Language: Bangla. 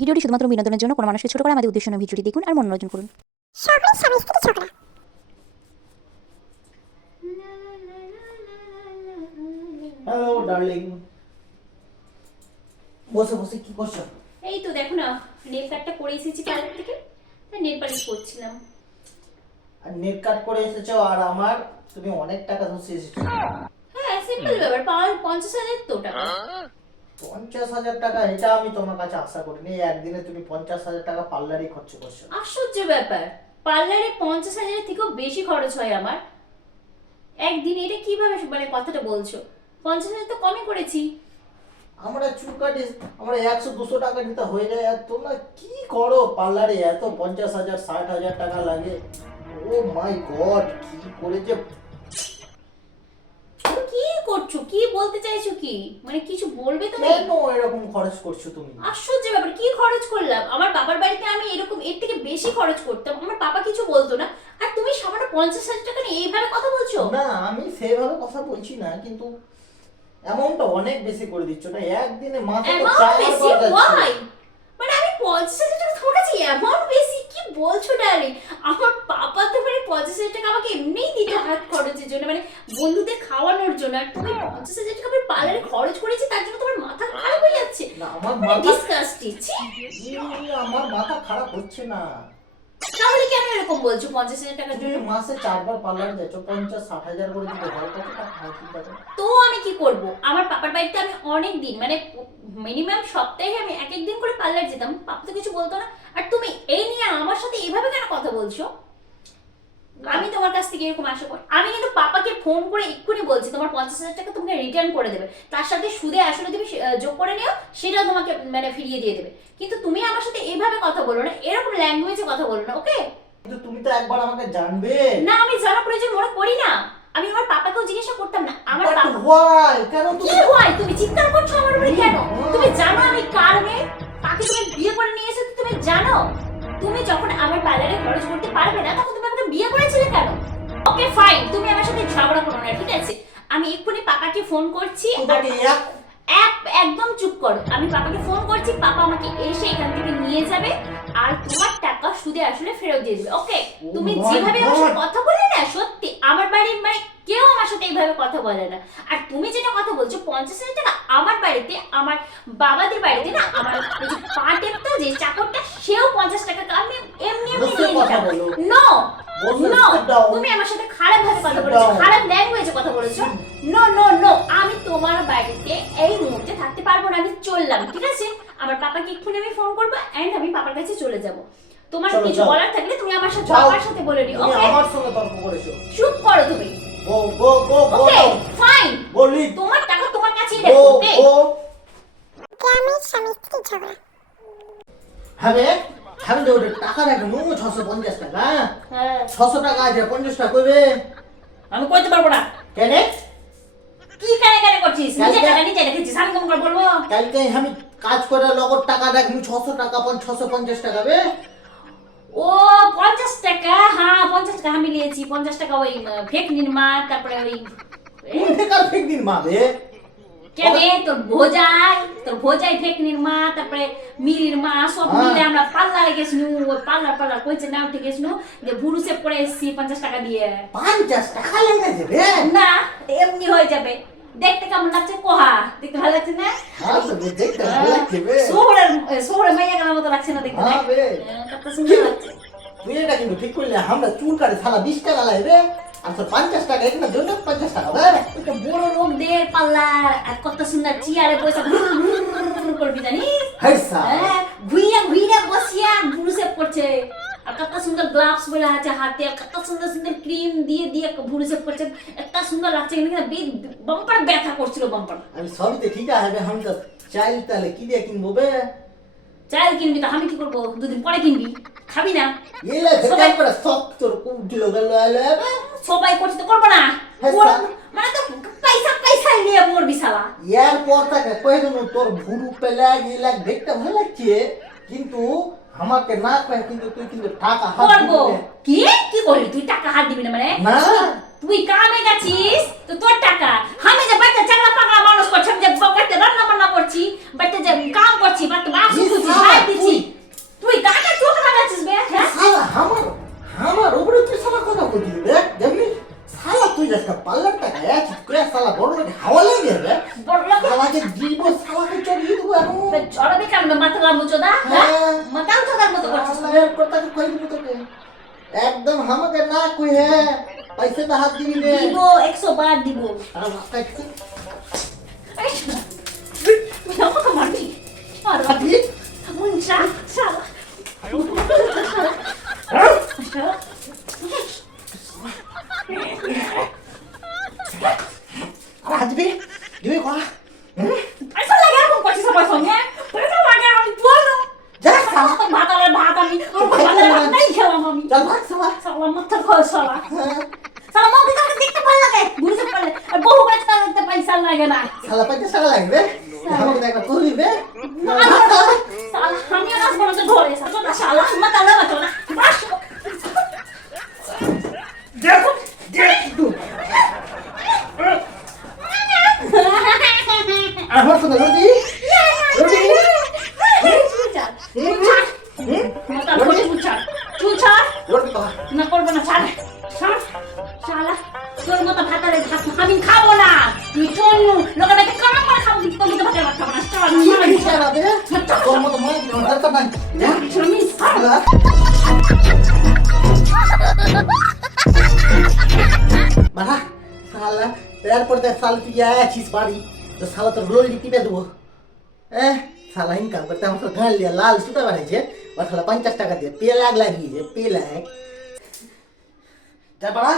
ভিডিওটি শুধুমাত্র বিনোদনের জন্য কোনো মানুষকে ছোট করা আমাদের উদ্দেশ্য নয়। ভিডিওটি দেখুন আর মনোরঞ্জন করুন। সকলে স্বামী স্ত্রী ঝগড়া হ্যালো ডার্লিং বসে বসে কি করছ? এই তো দেখো না কাটটা করে এসেছি পার্লার থেকে। নেল পালিশ করছিলাম। আর নেট কাট করে এসেছ আর আমার তুমি অনেক টাকা ধসে এসেছ। হ্যাঁ সিম্পল ব্যাপার পঞ্চাশ হাজার তো টাকা। পঞ্চাশ হাজার টাকা এটা আমি তোমার কাছে আশা করিনি। একদিনে তুমি পঞ্চাশ হাজার টাকা পার্লারই খরচ করছ। আশ্চর্য ব্যাপার। পার্লারে পঞ্চাশ হাজারের থেকেও বেশি খরচ হয় আমার। একদিন এটা কীভাবে মানে কথাটা বলছো? পঞ্চাশ হাজার তো কমই করেছি। আমরা চুল কাটি আমরা একশো দুশো টাকা নিতে হয়ে যায়। আর তোমরা কি করো পার্লারে? এত পঞ্চাশ হাজার ষাট হাজার টাকা লাগে। ও মাই গড কি করে যে কি বলতে চাইছো কি? মানে কিছু বলবে তুমি? কেন এরকম খরচ করছ তুমি? আশ্চর্য ব্যাপার কি খরচ করলাম? আমার বাবার বাড়িতে আমি এরকম এর থেকে বেশি খরচ করতাম আমার বাবা কিছু বলতো না। আর তুমি সামান্য পঞ্চাশ হাজার টাকা নিয়ে এইভাবে কথা বলছো? না আমি সেভাবে কথা বলছি না কিন্তু অ্যামাউন্টটা অনেক বেশি করে দিচ্ছ। না একদিনে অ্যামাউন্ট চার বার মানে আমি পঞ্চাশ হাজার টাকা তোমার কাছে অ্যামাউন্ট বেশি? কি বলছো ডার্লিং? আমার পঞ্চাশ হাজার টাকা আমাকে এমনিই দিতে হাত খরচের জন্য মানে বন্ধুদের খাওয়ানোর জন্য। আর তুমি পঞ্চাশ হাজার টাকা আমি পার্লারে খরচ করেছি তার জন্য তোমার মাথা খারাপ হয়ে যাচ্ছে। আমার মাথা ডিসকাস্টিং আমার মাথা খারাপ হচ্ছে না। তাহলে কেন এরকম বলছো? পঞ্চাশ হাজার টাকার জন্য মাসে চারবার পার্লারে যাচ্ছ পঞ্চাশ ষাট হাজার করে দিতে হয় কত টাকা তো আমি কি করব? আমার পাপার বাড়িতে আমি অনেক দিন মানে মিনিমাম সপ্তাহে আমি এক এক দিন করে পার্লার যেতাম। পাপা তো কিছু বলতো না। আর তুমি এই নিয়ে আমার সাথে এইভাবে কেন কথা বলছো? আমি তোমার কাছ থেকে এরকম আশা করি। আমি কিন্তু পাপাকে ফোন করে এক্ষুনি বলছি তোমার পঞ্চাশ হাজার টাকা তোমাকে রিটার্ন করে দেবে। তার সাথে সুদে আসলে তুমি যোগ করে নিও সেটাও তোমাকে মানে ফিরিয়ে দিয়ে দেবে। কিন্তু তুমি আমার সাথে এইভাবে কথা বলো না এরকম ল্যাঙ্গুয়েজে কথা বলো না ওকে কিন্তু তুমি তো একবার আমাকে জানবে। না আমি জানা প্রয়োজন মনে করি না। আমি আমার পাপাকেও জিজ্ঞাসা করতাম না আমার পাপা why? কেন কি তুমি হয় তুমি চিৎকার করছ আমার উপরে কেন? তুমি জানো আমি কার মেয়ে? তাকে তুমি বিয়ে করে নিয়ে এসেছ তুমি জানো? তুমি যখন আমার পার্লারে খরচ করতে পারবে না তখন বিয়ে করেছিলে কেন? ওকে ফাইন তুমি আমার সাথে ঝগড়া করো না ঠিক আছে? আমি এক্ষুনি পাপাকে ফোন করছি এক এক একদম চুপ করো। আমি পাপাকে ফোন করছি পাপা আমাকে এসে এখান থেকে নিয়ে যাবে আর তোমার টাকা সুদে আসলে ফেরত দিয়ে দেবে ওকে Oh তুমি যেভাবে আমার সাথে কথা বলে না সত্যি আমার বাড়ির মানে কেউ আমার সাথে এইভাবে কথা বলে না। আর তুমি যেটা কথা বলছো পঞ্চাশ হাজার টাকা আমার বাড়িতে আমার বাবাদের বাড়িতে না আমার পা টেপতো যে চাকরটা সেও পঞ্চাশ টাকা আমি এমনি এমনি দিতাম বলো। নো তুমি আমার সাথে খারাপ ভাবে কথা বলেছ খারাপ ল্যাঙ্গুয়েজে কথা বলেছ। নো নো নো আমি তোমার বাড়িতে এই মুহূর্তে থাকতে পারব না আমি চললাম ঠিক আছে? আমার পাপাকে এক্ষুনি আমি ফোন করব এন্ড আমি পাপার কাছে চলে যাব। তোমার কিছু বলার থাকলে তুমি আমার সাথে। বাবার সাথে বলে নিও ওকে আমার সঙ্গে তর্ক করেছ। চুপ করো তুমি। গো গো গো গো ওকে ফাইন বলি। তোমার টাকা তোমার কাছেই রাখো ওকে গো। গ্রামের স্বামী স্ত্রী ঝগড়া। হবে আমি তো ওটা টাকা রাখব নো ছশো পঞ্চাশ টাকা ছশো টাকা আছে পঞ্চাশ টাকা করবে আমি করতে পারব না কেন কি কেন কেন করছিস নিজে টাকা নিজে রেখেছিস আমি কেমন করে বলব কালকে আমি কাজ করে লগর টাকা রাখব ছশো টাকা ছশো পঞ্চাশ টাকা বে ও পঞ্চাশ টাকা হ্যাঁ পঞ্চাশ টাকা আমি নিয়েছি পঞ্চাশ টাকা ওই ফেক নির্মা তারপরে ওই কোন ফেকার ফেক দিন মা বে কেনে তোর ভোজাই তোর ভোজাই ফেক নির্মা তারপরে মিরির মা সব হ্যাঁ। মিলে আমরা পাল্লারে গেছিনু ওই পাল্লার পাল্লার কইছে না উঠে গেছিনু। যে ভুরু সেভ করে এসেছি পঞ্চাশ টাকা দিয়ে। পঞ্চাশ টাকা লেগে যাবে? না এমনি হয়ে যাবে। দেখতে কেমন লাগছে? কোহা? দেখতে ভালো লাগছে না? হ্যাঁ ভালো লাগছে বে। শহরের শহরের মাইয়া গেলার মতো লাগছে না দেখতে হ্যাঁ হ্যাঁ, কত সুন্দর লাগছে। তুই এটা কিন্তু ঠিক করলে আমরা চুল কাটে সালা বিশ টাকা লাগবে তোর পঞ্চাশ টাকা এখানে জন্য পঞ্চাশ টাকা ওটা বড় লোকদের পাল্লার আর কত সুন্দর চেয়ারে বসে করবি জানিস? হ্যাঁ, ঘুইরা ঘুইরা বসিয়া ভুরু সেভ করছে। আর কত সুন্দর গ্লাভস বলে আছে হাতে আর কত সুন্দর সুন্দর ক্রিম দিয়ে দিয়ে ভুরু সেভ করছে। এত সুন্দর লাগছে কিন্তু বাম্পার ব্যথা করছিল বাম্পার আমি সবই তো ঠিক আছে আমি তো চাইল তাহলে কি দিয়ে কিনবো বে? চাল কিনবি তো আমি কি করব? দুদিন পরে কিনবি। খাবি না? সবাই- করে সব তোর কুটিলো গেল সবাই করছে তো করব না? হ্যাঁ। মানে তো পয়সা পয়সা নিয়ে মরবি শালা। ইয়ার পর তাকে দেবো তোর ভুরু পেলে গেলে দেখতে ভালো লাগছে কিন্তু আমাকে না কয়ে কিন্তু তুই কিন্তু টাকা হাত করব। কি? কি করবি তুই টাকা হাত দিবি না মানে? না। তুই কামে গেছিস তো তোর টাকা। আমি যে বাচ্চা চাকরা পাকড়া মানুষ করছি আমি যে বাড়িতে রান্না বান্না করছি বাড়িতে যে কাম করছি বাড়িতে বাসন আছিস করে শালা বড় লোক হাওয়া লাগে রে। বড় লোক? শালাকে দিব শালাকে চড়িয়ে দেবো এখন? চড়াবে কেন? মাথা লামু চোদা? হ্যাঁ। হ্যাঁ। মাথা চোদার মতো করছিস শালা এর কথাকে কই দিব তোকে। একদম আমাকে না কই হ্যাঁ পয়সা তো হাত দিবি রে দিব একশো বার দিব। আর মাথায় কি এই শালা, তুই আমাকে মারবি? আর হাতি মুঞ্চা শালা শালা আর হাজবে দিবি করা পয়সা লাগে এরকম করছিস আমার সঙ্গে পয়সা লাগে আমি বলো যা শালা তো ভাত আর ভাত আমি ভাত আর ভাত নাই খেলাম আমি চল ভাগ শালা শালা মাথা খোল শালা হ্যাঁ। শালা মৌকে কাছে দেখতে ভালো লাগে বুঝতে পারলে আর বহু কাজ করতে পয়সা লাগে না শালা পয়সা শালা লাগবে আমাকে দেখ করবি শালা আমি আসব না শালা শালা মাথা লাগা দরকার নাই বাড়া শালা এরপর দেখ শালা তুই আছিস বাড়ি। তো শালা তোর রোল টিপে দেবো। এ শালা ইনকাম করতে আমার গাল দিয়ে লাল সুতা বানাইছে। বা শালা পঞ্চাশ টাকা দিয়ে পেলাগ লাগিয়েছে পেলাগ বাড়া